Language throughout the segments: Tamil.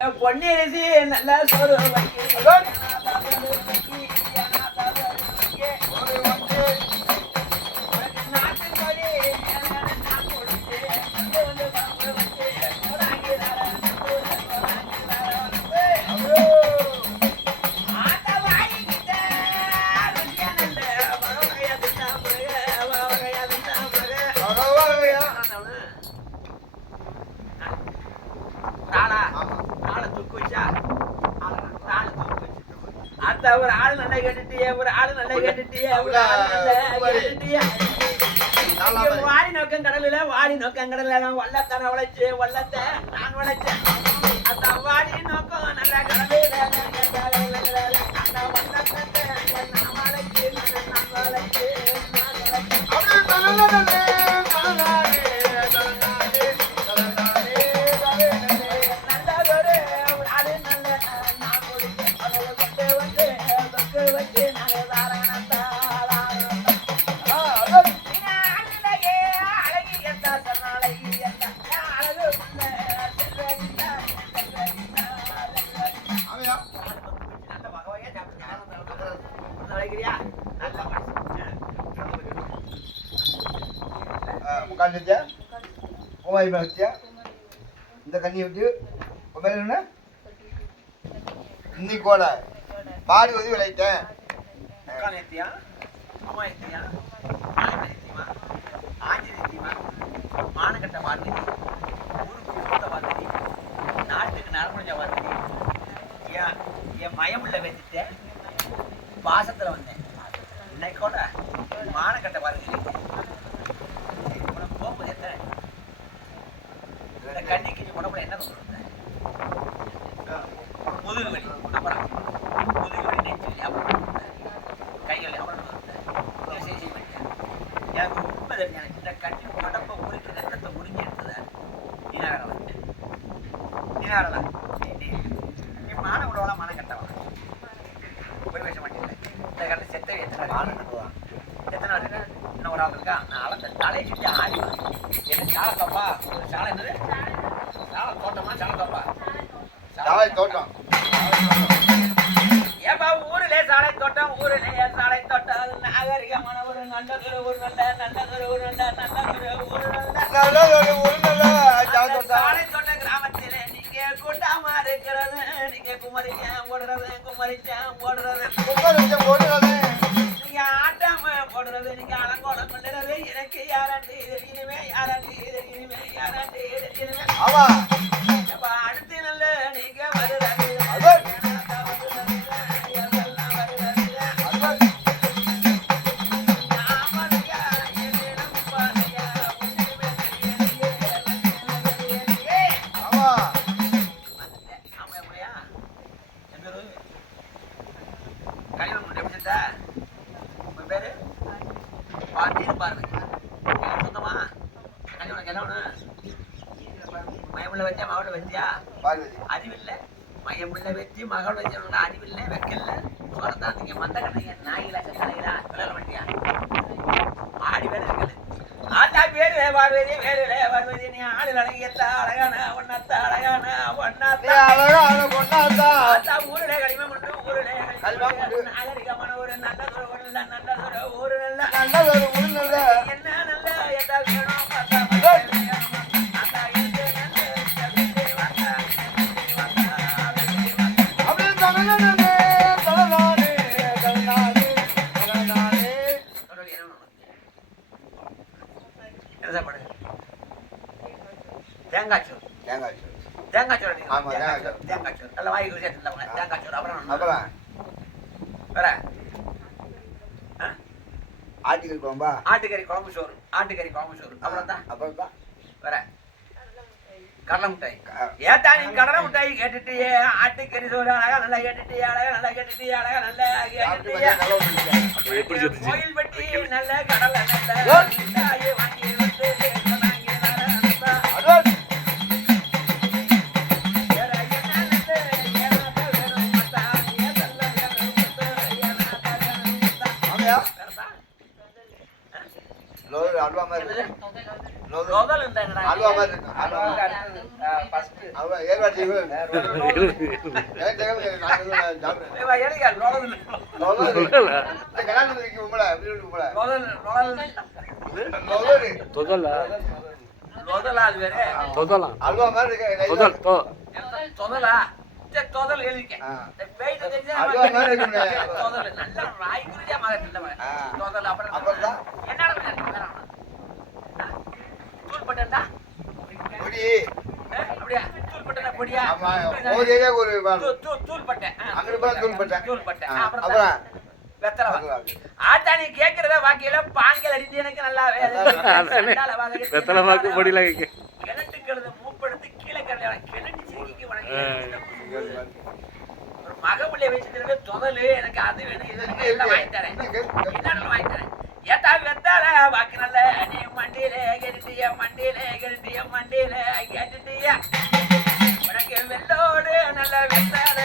பொன்னியரசி நல்லா சோறு ஒரு ஆளு நல்லா கேட்டுட்டியே ஒரு ஆளு நல்லா கேட்டுட்டியே வாடி நோக்கம் கடலில வாடி நோக்கம் கடல நான் வல்லத்தான உழைச்சு வல்லத்தை நான் உழைச்சேன் அந்த வாடி நோக்கம் நல்லா கடலில அந்த வல்லத்தை நான் வளைச்சு நான் வளைச்சு இந்த கண்ணி விட்டு இன்னைக்கு கூட பாடி உதவி விளையிட்டேன் மானக்கட்ட பார்வதி ஊருக்கு பார்வதி நாட்டுக்கு நரமுடிஞ்ச பார்வதி என் மயமுள்ள வச்சுட்டேன் பாசத்துல வந்தேன் இன்னைக்கோட மானக்கட்ட பார்வதி போகும்போது எத்தனை கண்ணிக்கு உடம்புல என்ன சொல்றேன் முதுகு வலி அப்புறம் முதுகு வலி நெஞ்சு அப்புறம் கைகள் அப்புறம் எனக்கு உண்மை தெரிஞ்சு இந்த கண்ணி உடம்ப உரிக்கிற ரத்தத்தை உறிஞ்சி எடுத்தத நீனாரலாம் நீ மான உடவெல்லாம் மனம் கட்டவா போய் பேச மாட்டேன் இந்த கட்ட செத்த எத்தனை மானம் கட்டுவான் எத்தனை நாள் இன்னும் ஒரு ஆள் இருக்கா நான் அளந்த தலையை சுற்றி ஆடிவான் எனக்கு சாலை தோப்பா ஒரு சாலை என்னது சாலை தோட்டமா சாலை தோப்பா சாலை தோட்டம் ஏப்பா ஊரிலே சாலை தோட்டம் ஊரிலே சாலை தோட்டம் அது நாகரிகமான ஒரு நல்லதொரு ஒரு நல்லதொரு ஒரு நல்லதொரு ஒரு நல்ல சாலை தோட்ட கிராமத்திலே நீங்க கூட்டாமா இருக்கிறது நீங்க குமரிச்சேன் ஓடுறது நீங்க ஆட்டாம போடுறது நீங்க அலங்கோலம் பண்ணுறது எனக்கு யாராண்டி இனிமே யாராண்டி ஆமா அடுத்து நல்ல நீங்க வருறது அறிவில்லை மையமுள்ள வெற்றி மகள் வச்சவங்க அறிவில்லை வைக்கல சொல்றதாங்க மந்த கண்ணைங்க நாயிலா செத்தனைகளா விளையாட மாட்டியா ஆடி வேலை இருக்கல ஆட்டா பேரு பார்வதி வேறு பார்வதி நீ ஆடு அழகியத்த அழகான ஒன்னாத்த அழகான ஒன்னாத்தா ஊருடைய கடிமை கொண்டு ஊருடைய நாகரிகமான ஒரு நல்லதொரு ஒரு நல்ல என்ன நல்ல எதா வேணும் பார்த்தா தேங்காய் சோறு நல்ல வாய் சேர்த்துருந்தாங்க தேங்காய் சோறு அப்புறம் வேற ஆட்டுக்கறி குழம்பு சோறு அப்புறம் தான் வேற கடலை மிட்டாய் ஏத்தா நீ கடலை மிட்டாய் கேட்டுட்டு ஆட்டுக்கறி சோறு அழகா நல்லா கேட்டுட்டு அழகா கோயில் பட்டி நல்ல கடலை நல்ல வாங்கி அல்வா மாதிரி முதல் இந்த அல்வா மாதிரி இருக்கு. ஃபர்ஸ்ட் அவன் ஏற்பாடு ஏய், வா, ஏறிக்கா, லொடல். கல்யாணம் வைக்க உங்களை எப்படி உங்களை லொடல், லொடல். லொடலா அது வேற? அல்வா மாதிரி இருக்கு தொதலா? சரி, தொதல் எழுதிக்க. ஆ. இந்த பேய்ட்டு தெரிஞ்சா அல்வா மாதிரி இருக்குண்ணே. தொதல். நல்ல வாய்க்குறியா மகன் இருந்தவன். ஆ. தொதல், அப்புறம் அப்புறம்தான்? என்னடா வேணும்? வேணாம். தூள் பட்டா? குடி அப்படியா? தூள் பட்டா பொடியா? ஆமா ஒரு ஏரியா ஒரு தூள் பட்டை. அங்கிட்டு போய் தூள் பட்டை. தூள் பட்டை. ஆ, அப்புறம் அப்புறம் வெத்தலை வா. ஆட்டா, நீ கேட்கிறத வாக்கியில பாங்கல் அடிச்சு எனக்கு நல்லா வெத்தலை பாக்கு பொடியில கிணட்டு கழுத மூப்படுத்து கீழே கழுத கிணட்டு சிரிக்கு உனக்கு ஒரு மகப்பிள்ளை வச்சுட்டு தொதலு எனக்கு அது வேணும் இது வேணும் எல்லாம் வாங்கி தரேன். என்னன்னு வாங்கி தரேன். ஏட்டா வெத்தால வாக்கு நல்ல நீ மண்டியில கெடுட்டிய மண்டியில கெடுட்டிய மண்டியில கேட்டுட்டிய உனக்கு வெள்ளோடு நல்ல வெத்தால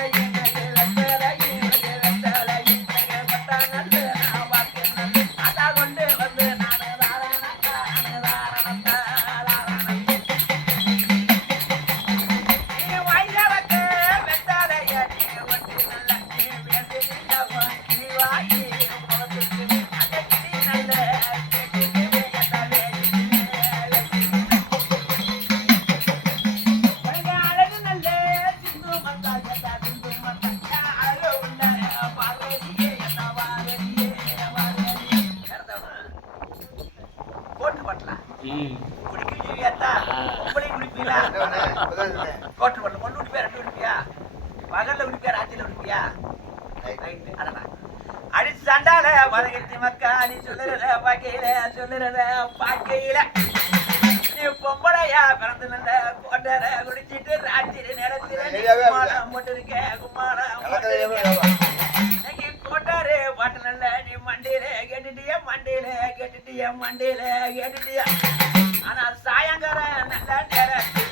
கோட்டு பண்ணல ஒன்று குடிப்பியா ரெண்டு குடிப்பியா பகல்ல குடிப்பியா ராத்திரில குடிப்பியா அடிச்சு சண்டால வதகத்தி மக்கா நீ சொல்லுறத பாக்கையில நீ பொம்பளையா பிறந்து நல்ல கோட்டரை குடிச்சிட்டு ராத்திரி நேரத்தில் கும்மாளம் போட்டிருக்க கும்மாளம் கோட்டாரு பாட்டு நல்ல நீ மண்டியில கேட்டுட்டியா ஆனா சாயங்காலம் நல்ல நேரத்தில்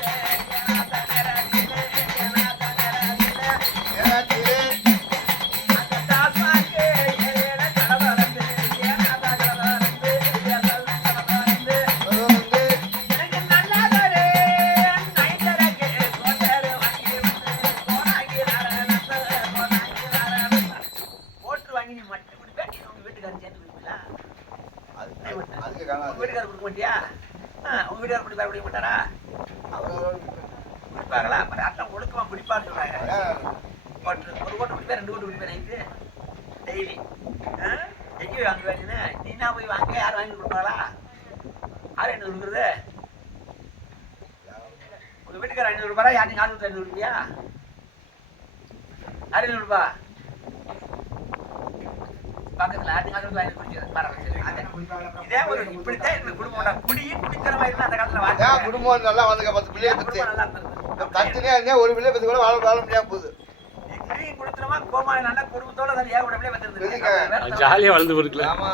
வீட்டுக்காரர் கொடுக்க மாட்டியா? உங்க வீட்டுக்காரர் குடிப்பா குடிக்க மாட்டாரா? குடிப்பாங்களா? அதான் ஒழுக்கமா குடிப்பான்னு சொல்றாங்க. ஒரு கோட்டை குடிப்பா ரெண்டு கோட்டை குடிப்பா நைட்டு டெய்லி. எங்கே வாங்க வேணுன்னு நீனா போய் வாங்க யாரும் வாங்கி கொடுப்பாங்களா? யாரும் என்ன கொடுக்குறது? உங்க வீட்டுக்காரர் 500 ரூபாய் யார் நீங்க 400 ரூபாயா? யார் 500 ரூபா பக்கத்துல அது அது வாங்கி குடிக்கிறது இதே ஒரு இப்படித்தான் இந்த குடும்பம் குடித்தனமா இருந்தா அந்த காலத்துல குடும்பம் நல்லா வந்துங்க 10 பிள்ளைய பத்தி நல்லா இருந்திருக்கு. தனித்தனியா இருந்தா ஒரு பிள்ளை பத்தி கூட வாழ முடியாம போகுது. இப்படியும் குடுத்தனமா கோமா நல்ல குடும்பத்தோட தான் ஏகப்பட்ட பிள்ளை வந்திருந்தது. ஜாலியா வாழ்ந்து போயிருக்கல. ஆமா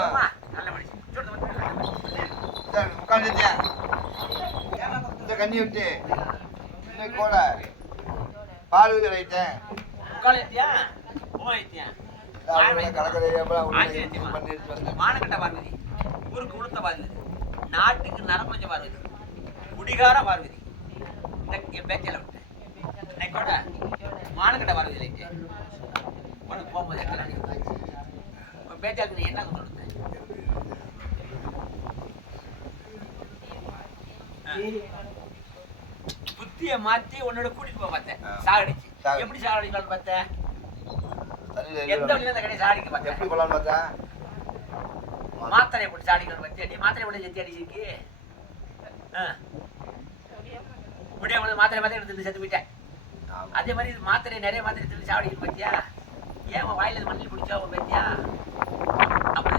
நல்ல மனுஷன். உட்காந்துட்டியா இந்த கண்ணி விட்டு இன்னைக்கு கூட பால் ஊதி வைத்தேன் உட்காந்துட்டியா போயிட்டியா மானகட்ட பார்வதி ஊருக்கு உளுத்த பார்வதி நாட்டுக்கு நரம்பஞ்ச பார்வதி குடிகார பார்வதி என் பேச்சல விட்டு இன்னைக்கோட மானகட்ட பார்வதி லைட்டு உனக்கு போகும்போது உன் பேச்சாளுக்கு நீ என்ன சொல்லுங்க புத்திய மாத்தி உன்னோட கூட்டிட்டு போக பார்த்தேன் சாகடிச்சு எப்படி சாகடிக்கலாம்னு பார்த்தேன் எந்த வழியில அந்த கடையை சாடிக்க பார்த்தேன் எப்படி போலான்னு பார்த்தா மாத்திரையை போட்டு சாடிக்கணும் பத்தி நீ மாத்திரை போட்டு செத்தி அடிச்சிருக்கு முடியாம மாத்திரை எடுத்து செத்து போயிட்டேன் அதே மாதிரி இது மாத்திரை நிறைய மாத்திரை எடுத்து சாடிக்கணும் பத்தியா ஏன் வாயில மண்ணில் குடிச்சா பத்தியா அப்படி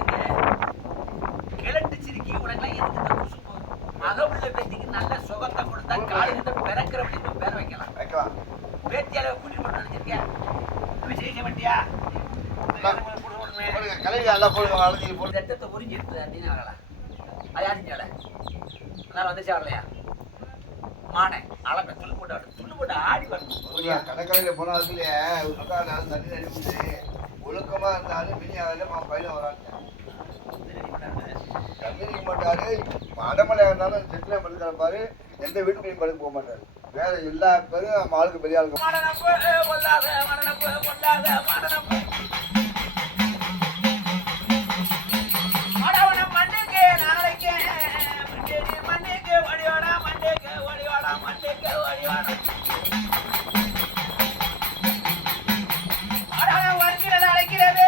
கிழட்டு சிரிக்கி உனக்குலாம் எதுக்கு இந்த குசு மகவுள்ள பேத்திக்கு நல்ல சுகத்தை கொடுத்தா காலையில பிறக்கிற அப்படின்னு பேர் வைக்கலாம் பேத்தியால கூட்டிட்டு போட்டு நினைச்சிருக்கேன் செய்ய மாட்டியா ரத்தத்தை புரிஞ்சு இருக்குது அப்படின்னு அது யாருச்சால எல்லாரும் வந்துச்சா வரலையா மானே அளப்ப துள்ளு போட்டு ஆடி வரணும் கடற்கரையில போனா அதுலயே தண்ணி அடிப்பட்டு ஒழுக்கமா இருந்தாலும் மீனியாவில பயில வராங்க தண்ணி மாட்டாரு அடமலையா இருந்தாலும் செட்டில படுத்து கிடப்பாரு எந்த வீட்டுக்கு படுத்து போக மாட்டாரு வேற எல்லா பேரும் நம்ம ஆளுக்கு பெரிய ஆளுக்கு மடனப்பு கொல்லாத மடனப்பு கொல்லாத மடனப்பு மடவன மண்ணுக்கு நாளைக்கு மண்ணுக்கு ஒடிவாடா மண்ணுக்கு ஒடிவாடா மண்ணுக்கு ஒடிவாடா மடவன வருகிறது அழைக்கிறது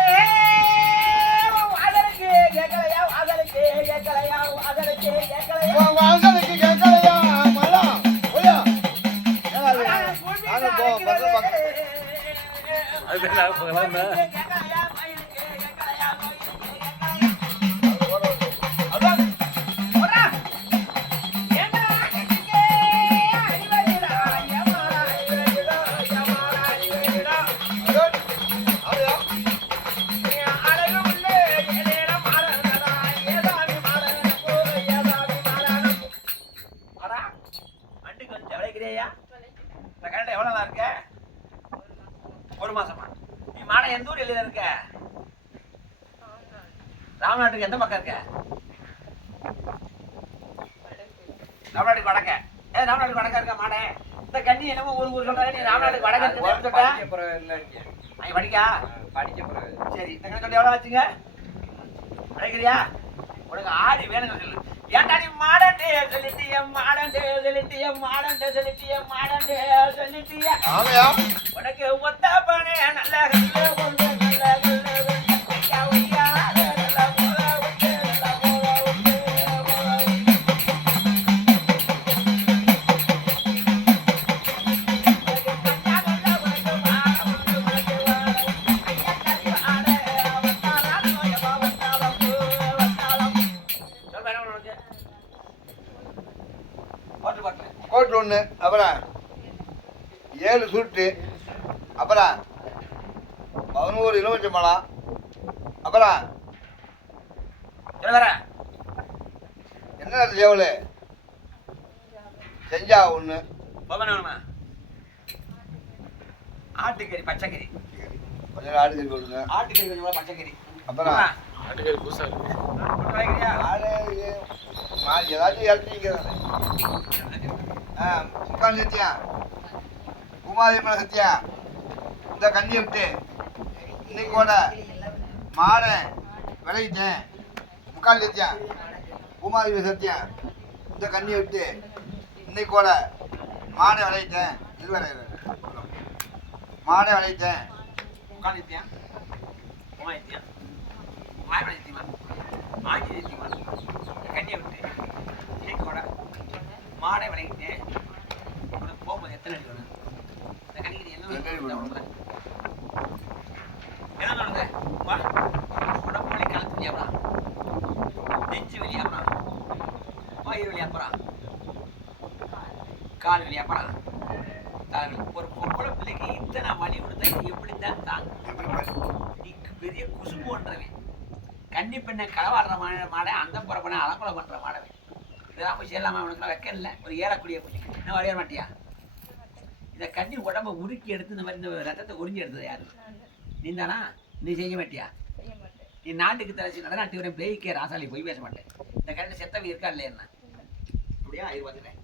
வாதலுக்கு கேட்கலையா வாதலுக்கு கேட்கலையா வாதலுக்கு கேட்கலையா வாசலுக்கு கேட்கலையா மரம் ஓயா நாங்க போவோம் பக்கத்துல அது போகலாம் எவ்வளவு இருக்க ஒரு மாசமா நீ மாடை எந்த ஊர் எழுத இருக்க ராமநாட்டுக்கு எந்த பக்கம் இருக்க ராமநாட்டுக்கு வடக்க ராமநாட்டுக்கு வடக்க இருக்க மாடை இந்த கண்ணி என்னமோ ஊர் சொல்றாங்க நீ ராமநாட்டுக்கு வடக்க படிக்கா சரி இந்த கண்ணி எவ்வளவு வச்சுங்க அழைக்கிறியா உனக்கு ஆடி வேணுங்க சொல்லு ஏன்டா நீ மாடண்டே சொல்லிட்டிய மாடண்டே சொல்லிட்டிய மாடண்டே சொல்லிட்டிய மாடண்டே சொல்லிட்டிய ஆமையா உனக்கு ஒத்த பணே நல்ல கல்ல கொண்டு நல்ல கல்ல ஐயா ஐயா நல்ல போல விட்டு நல்ல போல விட்டு கோட்டு ஒன்று அப்புறம் 7 சுருட்டு அப்புறம் 11 இலவஞ்ச பழம் அப்புறம் என்ன சேவல் செஞ்சா ஒன்று ஆட்டுக்கறி பச்சைக்கறி கொஞ்சம் ஆடுக்கறி கொடுங்க ஆட்டுக்கறி கொஞ்சம் பச்சைக்கறி அப்புறம் ஆட்டுக்கறி புதுசா இருக்கு ஆடு ஏதாச்சும் இறச்சிக்கிறாங்க முக்கால் சத்தியா குமாரிமலை சத்தியா இந்த கஞ்சி விட்டு இன்னைக்கு கூட மாடை விளையிட்டேன் முக்கால் சத்தியா குமாரி சத்தியா இந்த கஞ்சி விட்டு இன்னைக்கு கூட மாடை விளையிட்டேன் இது விளையிற மாடை விளையிட்டேன் முக்கால் நித்தியம் குமாரித்தியம் மாயமலை நித்தியமா ஆஞ்சி நித்தியமா கண்ணியை விட்டு இன்னைக்கு கூட மாடை விளையிட்டேன் உனக்கு போகும்போது எத்தனை அடி வேணும் இந்த கணிக்கு என்ன என்ன சொல்லுங்க உடம்பு வலி கழுத்து வலி அப்புறம் நெஞ்சு வலி அப்புறம் வயிறு வலி அப்புறம் கால் வலி அப்புறம் ஒரு பொம்பளை பிள்ளைக்கு இத்தனை வலி கொடுத்தா எப்படித்தான் தாங்க நீ பெரிய குசும்புன்றவன் கன்னி பெண்ணை களவாடுற மாடை அந்த புறப்பண்ண அலங்கொலை பண்ற மாடவன் இதெல்லாம் போய் செய்யலாமா அவனுக்குலாம் வைக்க இல்லை ஒரு ஏறக்கூடிய பூச்சி என்ன வரைய மாட்டியா இந்த கண்ணி உடம்பை உருக்கி எடுத்து இந்த மாதிரி இந்த ரத்தத்தை உறிஞ்சி எடுத்தது யாரு நீ தானா நீ செய்ய மாட்டியா நீ நாட்டுக்கு தலைச்சி நடநாட்டி வரையும் பேய்க்கே ராசாலி போய் பேச மாட்டேன் இந்த கண்ணி செத்தவி இருக்கா இல்லையா என்ன அப்படியா இது பார்த்துட்டேன்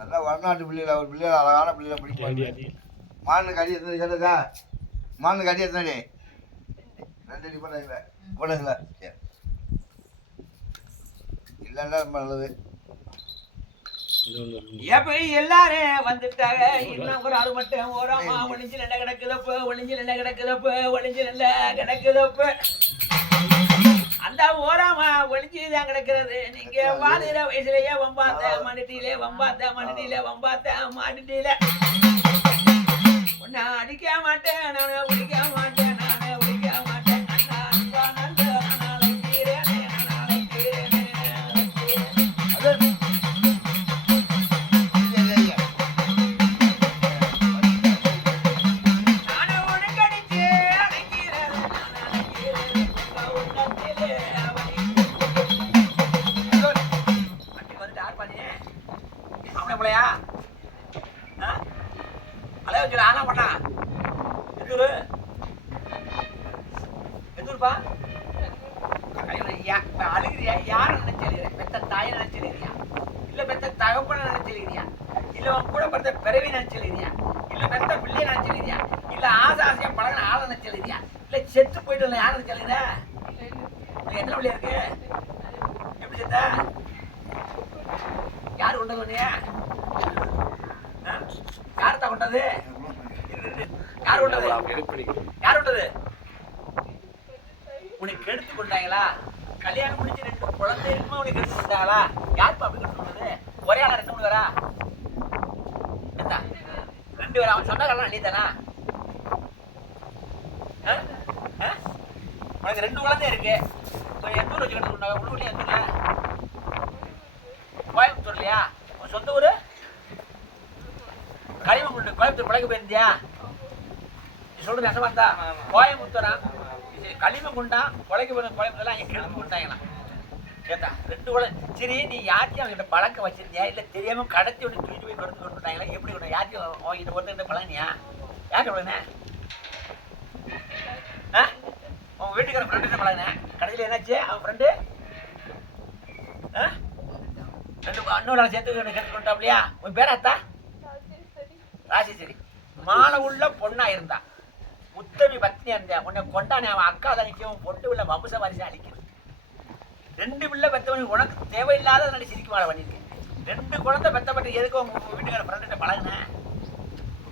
நல்லா வடநாட்டு பிள்ளைல ஒரு பிள்ளைல அழகான பிள்ளைல பிடிக்கும் மானுக்கு அடி எத்தனை சொல்லுதா மானுக்கு அடி எத்தனை 2 அடி போடுறீங்களா போடுங்களா சரி இல்லைன்னா ரொம்ப நல்லது எப்படி எல்லாரும் வந்துட்டாங்க இன்னும் ஒரு ஆள் மட்டும் ஓராமா ஒளிஞ்சு நல்ல கிடக்குதப்பு ஒளிஞ்சு நல்ல கிடக்குதப்பு ஒளிஞ்சு நல்ல கிடக்குதப்பு அந்த ஓராமா ஒளிஞ்சுதான் கிடக்கிறது நீங்க வாலிர வயசுலயே வம்பாத்த மணிட்டியிலே வம்பாத்த மாட்டிட்டியில உன்னை அடிக்க மாட்டேன் நானே பிடிக்க மாட்டேன் அழுகிறியா யார நினைச்சு பெத்த தாயை நினைச்சு இல்ல பெத்த தகப்பன நினைச்சு இல்ல உன் கூட பிறந்த பிறவி நினைச்சு எழுதியா, இல்ல பெத்த பிள்ளைய நினைச்சு எழுதியா, இல்ல ஆசையா பழகின ஆளை நினைச்சு எழுதியா, இல்ல செத்து போயிட்டு இல்லை யாரும் நினைச்சு எழுதியா? உனக்கு எத்தனை பிள்ளையா இருக்கு? எப்படி செத்த? யாரு கொண்டது உன்னைய? யார்தான் கொண்டது? யார் கொண்டது? யார் கொண்டது? உனக்கு எடுத்து கொண்டாங்களா? கல்யாணம் முடிச்சு 2 குழந்தை இருக்குமா உனக்கு எடுத்து கொண்டாங்களா? யாருப்பா அப்படி எடுத்து கொண்டது? ஒரே ஆளா 2 பேரா? எத்தா 2 பேரா? அவன் சொந்தக்காரலாம் நீ தானா? உனக்கு 2 குழந்தை இருக்கு. எந்த ஊர் வச்சு எடுத்து கொண்டாங்க? உள்ளூர்லயே எந்த ஊர்ல? கோயம்புத்தூர்லையா? உன் சொந்த ஊரு? கலிமங்குண்டு. கோயம்புத்தூர் பழக்க போயிருந்தியா? நீ சொல்றது நெசமா இருந்தா? கோயம்புத்தூரா? களிமங்குண்டா கொலைக்கு போன கோயம்புத்தூர்லாம் அங்கே கெடுத்து கொண்டாங்களாம். கேட்டா 2 குழந்தை. சரி நீ யார்த்தையும் அவங்ககிட்ட பழக்கம் வச்சிருந்தியா? இல்லை தெரியாம கடத்தி ஒன்று தூக்கிட்டு போய் கொடுத்து கொண்டுட்டாங்களா? எப்படி கொண்டு யார்த்தையும் அவங்ககிட்ட ஒருத்தர் பழகினியா? யார்கிட்ட பழகினேன்? உன் வீட்டுக்கார ஃப்ரெண்டு பழகினேன். கடைசியில் என்னாச்சு? அவன் ஃப்ரெண்டு 2 அண்ணோட சேர்த்து கெடுத்து கொண்டாப்லையா? உன் பேராத்தா? ராசேஸ்வரி. மாலை உள்ள பொண்ணா இருந்தா, உத்தமி பத்னியா இருந்தா, உன்னை கொண்டானே அவன் அக்கா தனிக்கும் பொண்ணு உள்ள வம்ச வாரிசை அழிக்கணும். 2 பிள்ளை பெற்றவனுக்கு உனக்கு தேவையில்லாத நடி சிரிக்க மாட பண்ணிருக்கேன். 2 குழந்தை பெற்றப்பட்டு எதுக்கு உங்க வீட்டுக்கார ஃப்ரெண்ட பழகினேன்?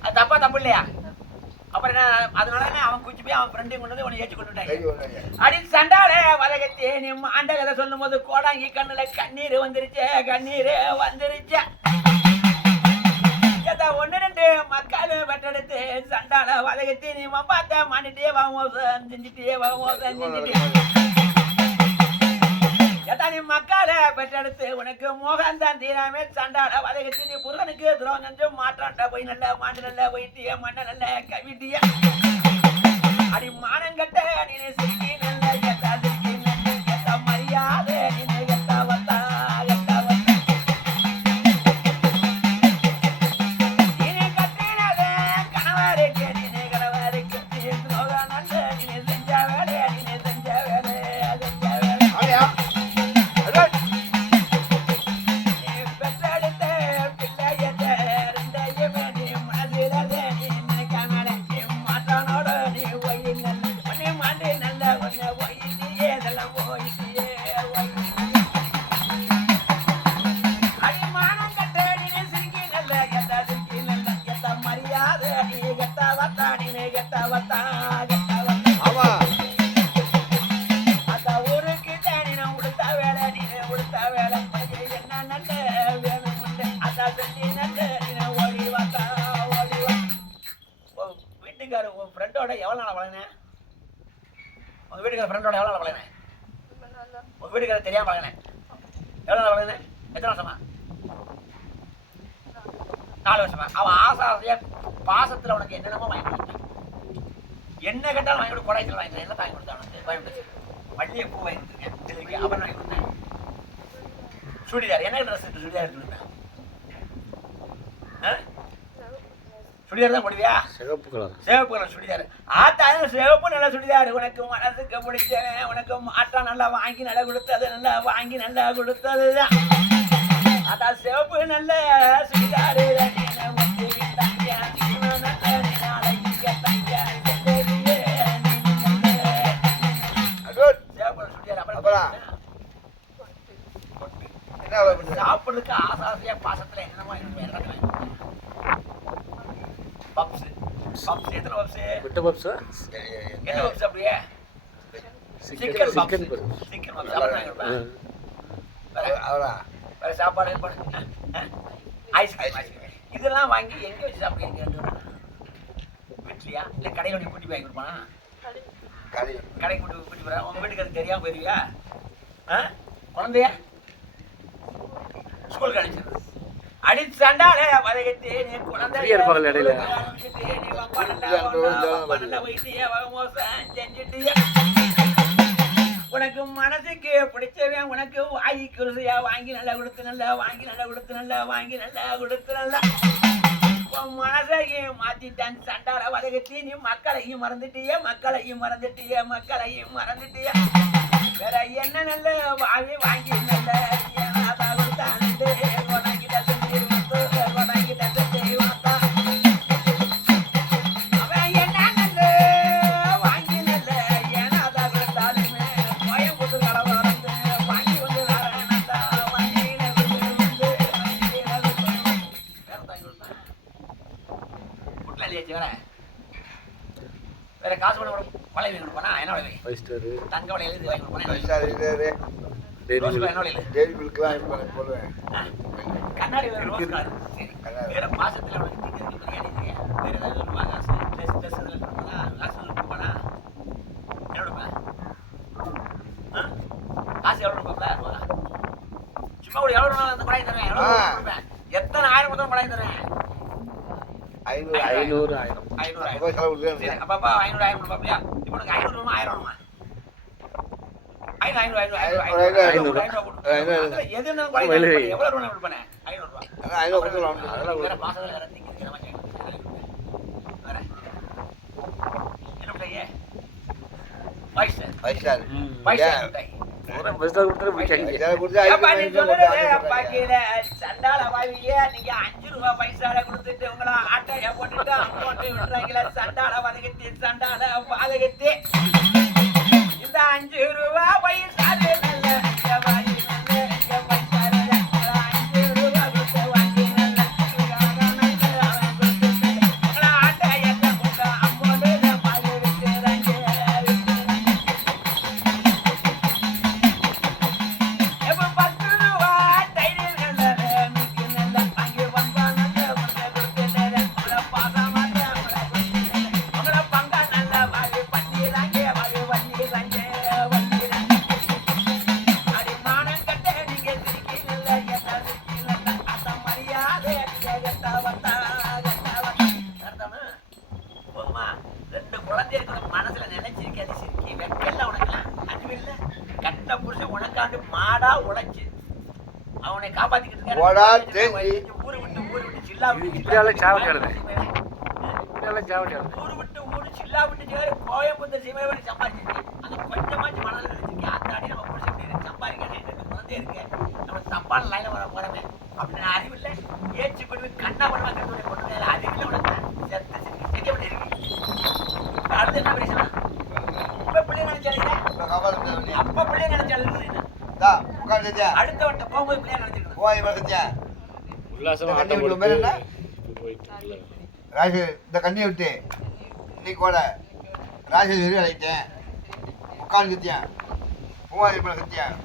அது தப்பு இல்லையா? அப்புறம் என்ன? அதனால அவன் குச்சி போய் அவன் ஃப்ரெண்டையும் கொண்டு வந்து உன்னை ஏற்றி கொண்டு விட்டாங்க. அப்படின்னு சண்டாலே வதகத்தே நீ ஆண்ட கதை சொல்லும் போது கோடாங்கி கண்ணுல கண்ணீர் வந்துருச்சு, கண்ணீர் வந்துருச்சு. 1 2 மக்கள் வெட்டெடுத்து சண்டால வதகத்தி நீ பார்த்த மாட்டிட்டே செஞ்சுட்டே நீ மக்களை பெற்றெடுத்து உனக்கு மோகன் தான் தீராமே சண்டால வதகத்தி நீ புருகனுக்கு துரோகம் செஞ்சு மாற்றாண்ட போய் நல்ல மாட்டு நல்ல போயிட்டிய மண்ண நல்ல கவிட்டிய அடி மானங்கட்ட நீ சிரிக்கி நல்ல கெட்டா சிரிக்கி நல்ல கெட்ட மரியாதை நீ கெட்டா வந்தா ஃப்ரெண்டோட எவ்வளோ நாள் பழகினேன்? உங்கள் வீட்டுக்கார ஃப்ரெண்டோட எவ்வளோ நாள் பழகினேன்? உங்கள் வீட்டுக்கார தெரியாமல் பழகினேன். எவ்வளோ நாள் பழகினேன்? எத்தனை வருஷமா? 4 வருஷமா? அவன் ஆசையாக பாசத்தில் உனக்கு என்னென்னமோ வாங்கி கொடுத்தான். என்ன கேட்டாலும் வாங்கி கொடு. கொடைச்சல் வாங்கிக்கிறேன். என்ன வாங்கி கொடுத்தான் உனக்கு? கோயம்புத்தூர் மல்லிகை பூ வாங்கி கொடுத்துருக்கேன். இதுக்கு அப்புறம் வாங்கி கொடுத்தேன் சுடிதார். என்ன ட்ரெஸ் சுடிதார் எடுத்து கொடுத்தேன்? சுடிதார் தான் போடுவியா? சிவப்பு கலர் சுடிதார். ஆத்தாலும் சிவப்பு நல்ல சுடிதார். உனக்கு மனசுக்கு பிடிச்ச உனக்கு மாட்டா நல்லா வாங்கி நல்லா கொடுத்தது, நல்லா வாங்கி நல்லா கொடுத்ததுதான். அதான் சிவப்பு நல்ல சுடிதாரு. சாப்பிடுறதுக்கு ஆசாசியா பாசத்துல என்னமோ பப்ஸ். எத்தனை பப்ஸ்? என்ன பப்ஸ்? அப்படியே சிக்கன் பப்ஸ். வேற சாப்பாடு ஐஸ்கிரீம் இதெல்லாம் வாங்கி எங்க வச்சு சாப்பிடுங்க? வீட்லையா இல்லை கடையில் ஒன்று கூட்டி வாங்கி கொடுப்பானா? கடைக்கு கூட்டி போகிறேன். உங்கள் வீட்டுக்கு அது தெரியாமல் போயிருவியா? குழந்தைய ஸ்கூலுக்கு அனுப்பிச்சிடுறது. அடிச்சு சண்டாலே வதகத்தி நீ குழந்தை உனக்கு மனசுக்கு பிடிச்சவன் உனக்கு வாய்க்கு ருசியா வாங்கி நல்லா கொடுத்து நல்லா வாங்கி நல்லா கொடுத்து நல்லா வாங்கி நல்லா கொடுத்து நல்லா உன் மனசையும் மாத்திட்டான் சண்டால வதகத்தி நீ மக்களையும் மறந்துட்டிய வேற என்ன நல்ல வாங்கி நல்ல கொடுத்தாண்டு வேற காசு பண்ண வளையல் வாங்கி கொடுப்பானா? என்ன வளையல்? 5 ஸ்டார் தங்க வளையல் இது வாங்கி கொடுப்பானா? சார் இது ரோஸ் கலர் என்ன வளையல்? டெய்லி மில்க்லாம் போடுவேன். கண்ணாடி வேற ரோஸ் கலர். சரி. வேற மாசத்துல அவனுக்கு திங்கிறது பிரியாணி இல்லையா? வேற ஏதாவது ரூபா காசு ட்ரெஸ் இதெல்லாம் கொடுப்பானா? காசு கொடுப்பானா? என்ன கொடுப்பேன்? காசு எவ்வளோ கொடுப்பேன்? சும்மா ஒரு எவ்வளோ அந்த பழைய தருவேன். எவ்வளோ கொடுப்பேன்? எத்தனை ஆயிரம் கொடுத்தாலும் பழைய தருவேன். 500 500 500 அப்போ செலவு கொடுக்குறேன். அப்பப்பா 500 ஆயிரம் கொடுப்பாப்பியா? இப்போ உனக்கு 500 ரூபா 1000 ரூபா 500 எது இருந்தாலும் எவ்வளோ ரூபா கொடுப்பேன்? 500 ரூபா. 500 கொடுத்துலாம். வேற மாசத்துல வேற திங்கிற மாதிரி வேற என்ன பண்ணுறீங்க? 5 ஸ்டார் 5 ஸ்டார். 5 ஸ்டார் மிட்டாய். ஒரு 5 ஸ்டார் கொடுத்தா பிடிக்காதீங்க. இதை கொடுத்து ஏப்பா நீ சொல்லுறதே அப்பா கீழே சண்டால வாவியே நீங்க 5 ரூபா பைசால கொடுத்துட்டு உங்களை ஆட்டைய போட்டுட்டு அமௌண்ட் விடுறாங்களே சண்டால வதகத்தி சண்டால பாதகத்தி இந்த 5 ரூபா பைசால நல்ல இங்க வாங்கி நல்ல இங்க பைசால 5 ரூபா கொடுத்து வாங்கி நல்ல உங்களை ஆட்டைய போட்டு அமௌண்ட் பாதகத்தி எப்ப 10 ரூபா டைரி நல்ல மிக்கு நல்ல அங்கே வந்தா நல்ல உங்களை கொடுத்துட்டேன் உங்களை பாசா மாட்டேன் உங்களை பங்கா நல்ல வாழி பண்ணிடுறாங்க வாழி பண்ணிடுறாங்க அடி மானம் கட்ட நீங்க சிரிக்கி நல்ல எட்ட சிரிக்கி நல்ல அத்த மரியாதை கட்ட வந்தா போதுமா? 2 குழந்தை இருக்கிற மனசுல நினைச்சிருக்காது சிரிக்கி வெக்கல்ல உனக்குலாம் அறிவில்ல கட்ட புருஷன் உனக்காண்டு மாடா உழைச்சு அவனை காப்பாத்திக்கிட்டு போடா, தேங்கி. ஊரு விட்டு சில்லா இப்படியெல்லாம் சாவடியாடுது. இப்படியெல்லாம் சாவடியாடுது. ஊரு விட்டு சில்லா விட்டு சேரு கோயம்புத்தூர் சீமையை சம்பாதிச்சிருக்கு. அது கொஞ்சமாச்சு மனதில் நினைச்சிருக்கு. ஆத்தாடி நம்ம புருஷன் இப்படி சம்பாதிக்கிறேன் 2 குழந்தை இருக்கு நம்ம தப்பான லைன்ல வர போறமே அப்படின்னு அறிவில்ல ஏச்சு போட்டு கண்ணா பண்ண கட்டுடைய பொண்ணு அறிவில்ல உனக்கு செத்த செக்க பண்ணி இருக்கு. அடுத்து என்ன பிரச்சனை? இப்ப பிள்ளை நினைச்சாங்க அப்ப பிள்ளை நினைச்சாலும் அடுத்த வட்ட போகும்போது பிள்ளைய நினைச்சிருக்கணும். உல்லாசமா கண்ணி ஆட்டம் விட்டு போட்டு மேல என்ன? போயிட்டு இல்ல. இந்த கண்ணியை விட்டு இன்னைக்கு கூட ராஜேஸ்வரி அழைத்தேன் உட்காந்து சத்தியன் பூவாதி பண்ண சத்தியன்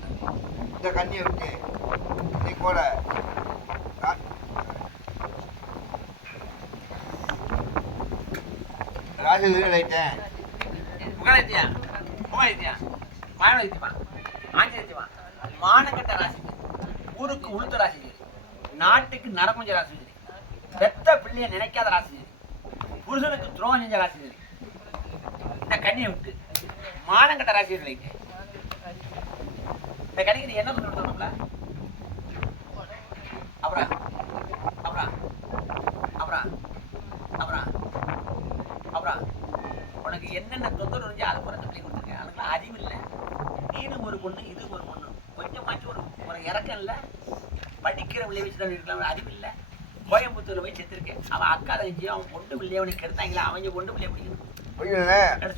இந்த கண்ணியை விட்டு இன்னைக்கு கூட ராஜேஸ்வரி அழைத்தேன் புகழத்தியா புகழத்தியா மாயத்தியமா ஆஞ்சத்தியமா மானக்கட்ட ராசி ஊருக்கு உளுத்த ராசி நாட்டுக்கு நரகுஞ்ச ராசி பெத்த பிள்ளைய நினைக்காத ராசி புருஷனுக்கு துரோகம் செஞ்ச ராசி இந்த கண்ணியை விட்டு மானங்கட்ட ராசி இந்த கண்ணிக்கு நீ என்ன சொல்லி கொடுத்தோம்ல அப்புறம் அப்புறம் அப்புறம் அப்புறம் அப்புறம் உனக்கு என்னென்ன தொந்தரவு இருந்துச்சு அது குறைஞ்ச பிள்ளை கொடுத்துருக்கேன் அதுக்கெல்லாம் அறிவு இல்லை. நீனும் ஒரு பொண்ணு இது ஒரு பொண்ணு கொஞ்சமாச்சும் ஒரு இறக்கம் இல்லை. படிக்கிற பிள்ளைய வச்சு தான் இருக்கலாம் அறிவு இல்லை. கோயம்புத்தூர்ல போய் செத்துருக்கேன். அவன் அக்கா தங்கச்சி அவன் பொண்ணு பிள்ளைய அவனுக்கு கெடுத்தாங்களா அவங்க பொண்ணு பிள்ளைய பிடிக்கணும்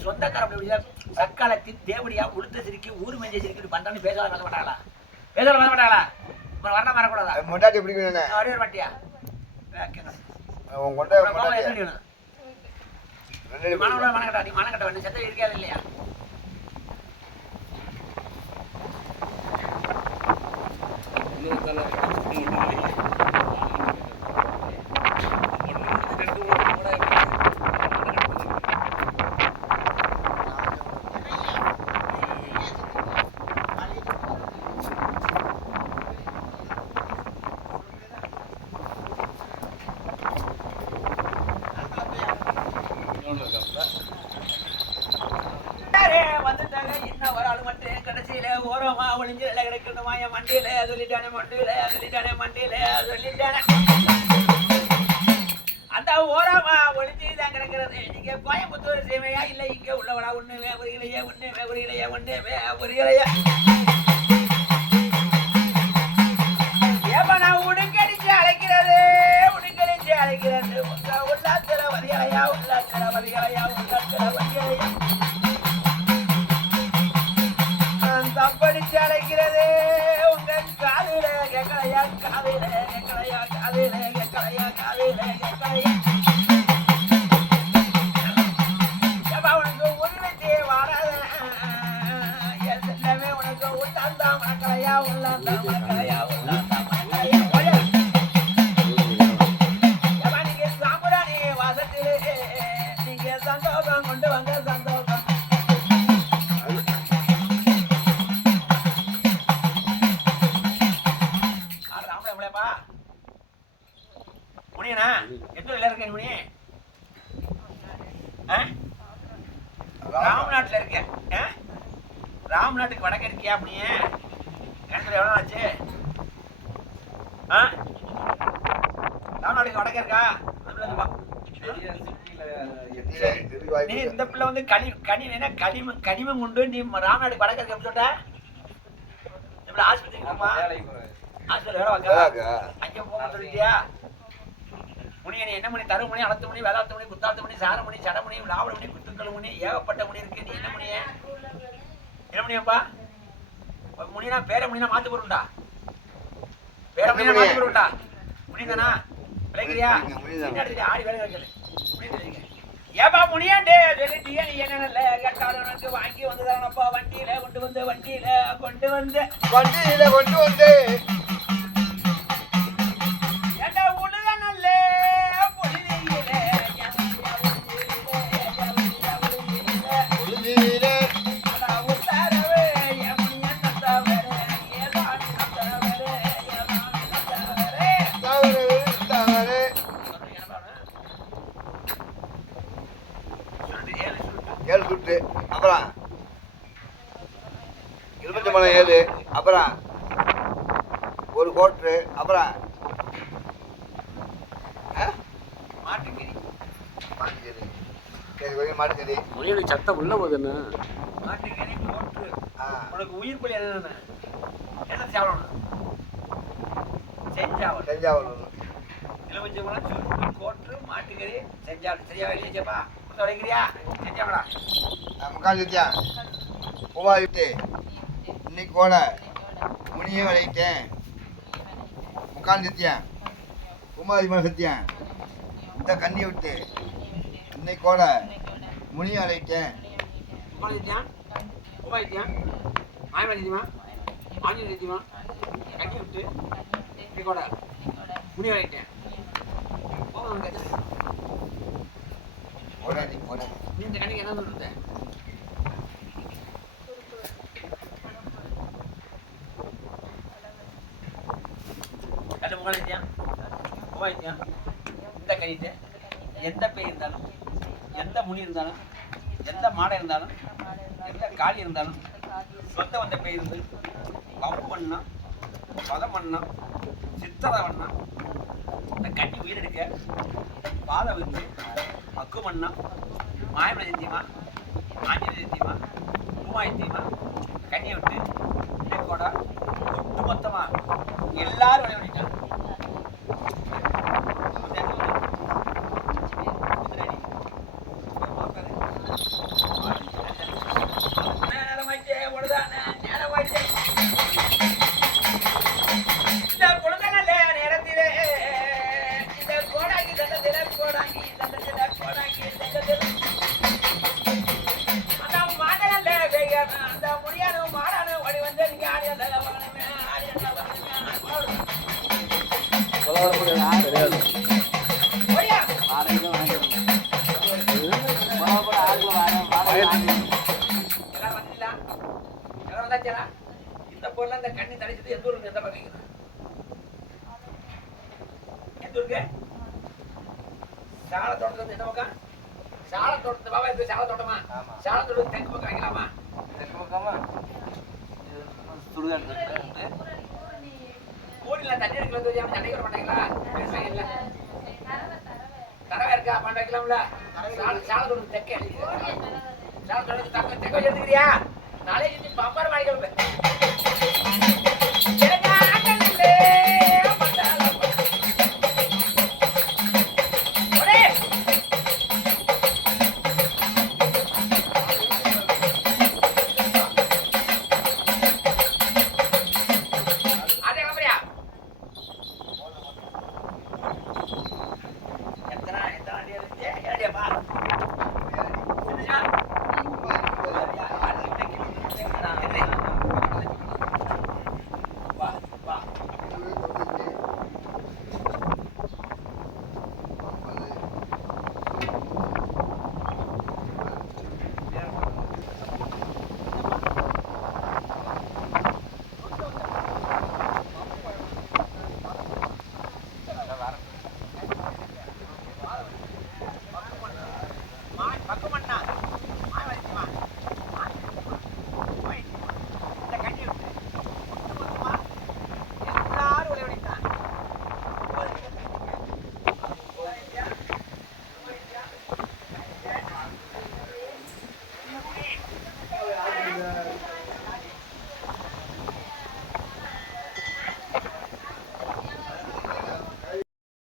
சொந்தக்கார பிள்ளை சக்காலத்தி தேவடியா உளுத்த சிரிக்கி ஊர் மெஞ்ச சிரிக்கி பண்றான்னு பேசாத வர மாட்டாங்களா பேசாத வர மாட்டாங்களா அப்புறம் வரணும் வரக்கூடாதா மொண்டாட்டி பிடிக்கணும் அப்படியே வர மாட்டியா மனக்கட்டா நீ மனக்கட்ட வேணும் செத்த இருக்காது இல்லையா வந்துட்டாங்க இன்னும் ஒரு ஆள் மட்டும் கடைசியில ஓரமா ஒளிஞ்சு கிடக்கணும் மாய மண்டியில சொல்லிட்டானே மண்டியில சொல்லிட்டானே மண்டியில சொல்லிட்டானே அந்த ஓரமா ஒளிஞ்சு தான் கிடக்கிறது. நீங்க கோயம்புத்தூர் சீமையா இல்ல இங்க உள்ளவடா ஒண்ணுமே புரியலையே ஒண்ணுமே புரியலையே ஒண்ணுமே புரியலையே ஏப்ப நான் உடுக்கடிச்சு அழைக்கிறது உடுக்கடிச்சு அழைக்கிறது உங்க உள்ளாத்துல வரிகளையா உள்ளாத்துல வரிகளையா உள்ளாத்துல வரிகளையா தப்படிச்சு அழைக்கிறது உங்க காதில கேட்கலையா காதில கேட்கலையா காதில கேட்கலையா காதில கேட்கலையா ஏப்பா உனக்கு சந்தோஷம் கொண்டு வந்த சந்தோஷம் ராமடா முனியனா எத்தனை இருக்க முனி ராம்நாட்டில் இருக்க ராம்நாட்டுக்கு வடக்க இருக்கியா அப்படியே எனக்கு எவ்வளோ ஆச்சு ராம்நாட்டுக்கு வடக்க இருக்கா நீ இந்த பிள்ளை வந்து கனிமம் கொண்டு நீ ராம்நாட்டுக்கு வடக்க இருக்க சொல்லிட்ட இப்ப ஆஸ்பத்திரிக்கு போமா ஆஸ்பத்திரி வேலை வாங்க அங்கே போக சொல்லிட்டியா முனி என்ன மணி தரு மணி அனத்து மணி வேதாத்து மணி குத்தாத்து மணி சார மணி சட மணி லாவண மணி குத்துக்கள் மணி ஏகப்பட்ட மணி இருக்கு நீ என்ன மணிய என்ன மணியப்பா முனினா பேர முனினா மாத்து போடுண்டா பேர முனினா மாத்து போடுண்டா முனிதானா விளைக்கிறியா ஆடி வேலை வைக்கல ஏப்பா முனியாண்டே சொல்லிட்டியா நீ என்னென்ன கேட்டாலும் உனக்கு வாங்கி வந்துதானப்பா வண்டியில கொண்டு வந்து ஏழு சுட்டு அப்புறம் இருபத்தி மலை 7 அப்புறம் ஒரு கோட்ரு அப்புறம் மாட்டுக்கறி மாட்டுக்கறி மொழியோட சத்தம் உள்ள போகுதுன்னு மாட்டுக்கறி போட்டு உனக்கு உயிர் பலி என்ன சாப்பிடணும் செஞ்சாவல் எலுமிச்சம்பழம் சுருட்டு கோட்டு மாட்டுக்கறி செஞ்சாவல் சரியா வெளியேச்சப்பா தொடங்கிறியா செஞ்சாவடா முக்கால் சத்தியா பூவாயிட்டு இன்னைக்கு கூட முனியே விளையிட்டேன் முக்கால் சத்தியம் குமாரிமலை சத்தியம் இந்த கண்ணியை விட்டு இன்னைக்கு கூட முனியை விளையிட்டேன் முக்கால் சத்தியம் பூவாயிட்டியம் மாயமலை சத்தியமா ஆஞ்சநேய சத்தியமா கண்ணி விட்டு இன்னைக்கு கூட முனி விளையிட்டேன் நீ இந்த கண்ணிக்கு என்ன சொல்றது கண்டு முகாலித்தியா போவாயித்தியா இந்த கணிட்டு எந்த பேய் இருந்தாலும் எந்த முனி இருந்தாலும் எந்த மாடை இருந்தாலும் எந்த காளி இருந்தாலும் சொந்த வந்த பேய் இருந்து பம்பு பண்ணா பதம் பண்ணா சித்திரை பண்ணா இந்த கண்ணி உயிர் எடுக்க பாதை வச்சு மக்கு பண்ணா மாயமலை சத்தியமா ஆஞ்சநேய சத்தியமா பூமாயத்தியமா கண்ணியை விட்டு இன்னைக்கோட ஒட்டு மொத்தமா எல்லாரும் விளையாடிட்டாங்க இந்த பொருள் இந்த கண்ணி தடிச்சது எந்த ஊருக்கு எந்த பக்கம் எந்த ஊருக்கு சால தோட்டத்துல எந்த பக்கம் சால தோட்டத்து பாபா இது சால தோட்டமா சால தோட்டத்து தெற்கு பக்கம் வைக்கலாமா தெற்கு பக்கமா சுடுகாடு ஊரில் தண்ணி எடுக்கல தூக்கி தண்ணி வர மாட்டீங்களா இல்ல தரவே இருக்கா பண்ண வைக்கலாம்ல சால தோட்டத்து தெற்கே சால தோட்டத்து தெற்க எடுத்துக்கிறியா நாளை பம்பர் வாங்கிக்கணும்